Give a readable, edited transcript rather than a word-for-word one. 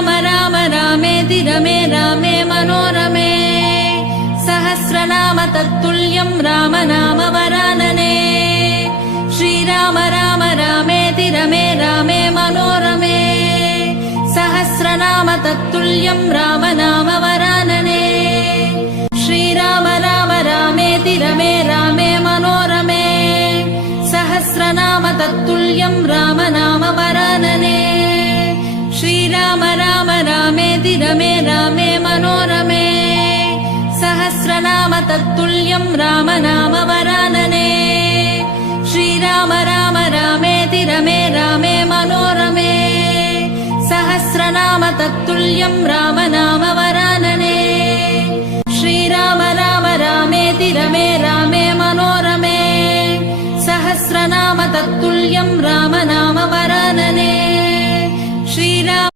श्रीराम राम रामेति रमे रामे मनोरमे सहस्रनाम तत्तुल्यं राम नाम वरानने श्रीराम राम रामेति रमे रामे मनोरमे सहस्रनाम तत्तुल्यं राम नाम वरानने श्रीराम राम रामेति रमे रामे मनोरमे सहस्रनाम तत्तुल्यं राम नाम वरानने श्रीराम राम रामेति रमे रामे मनोरमे सहस्रनाम तत्तुल्यं राम नाम वरानने श्रीराम राम रामेति रमे रामे मनोरमे सहस्रनाम तत्तुल्यं राम नाम वरानने श्रीराम राम रामेति रमे रामे मनोरमे सहस्रनाम तत्तुल्यं राम नाम वरानने श्रीराम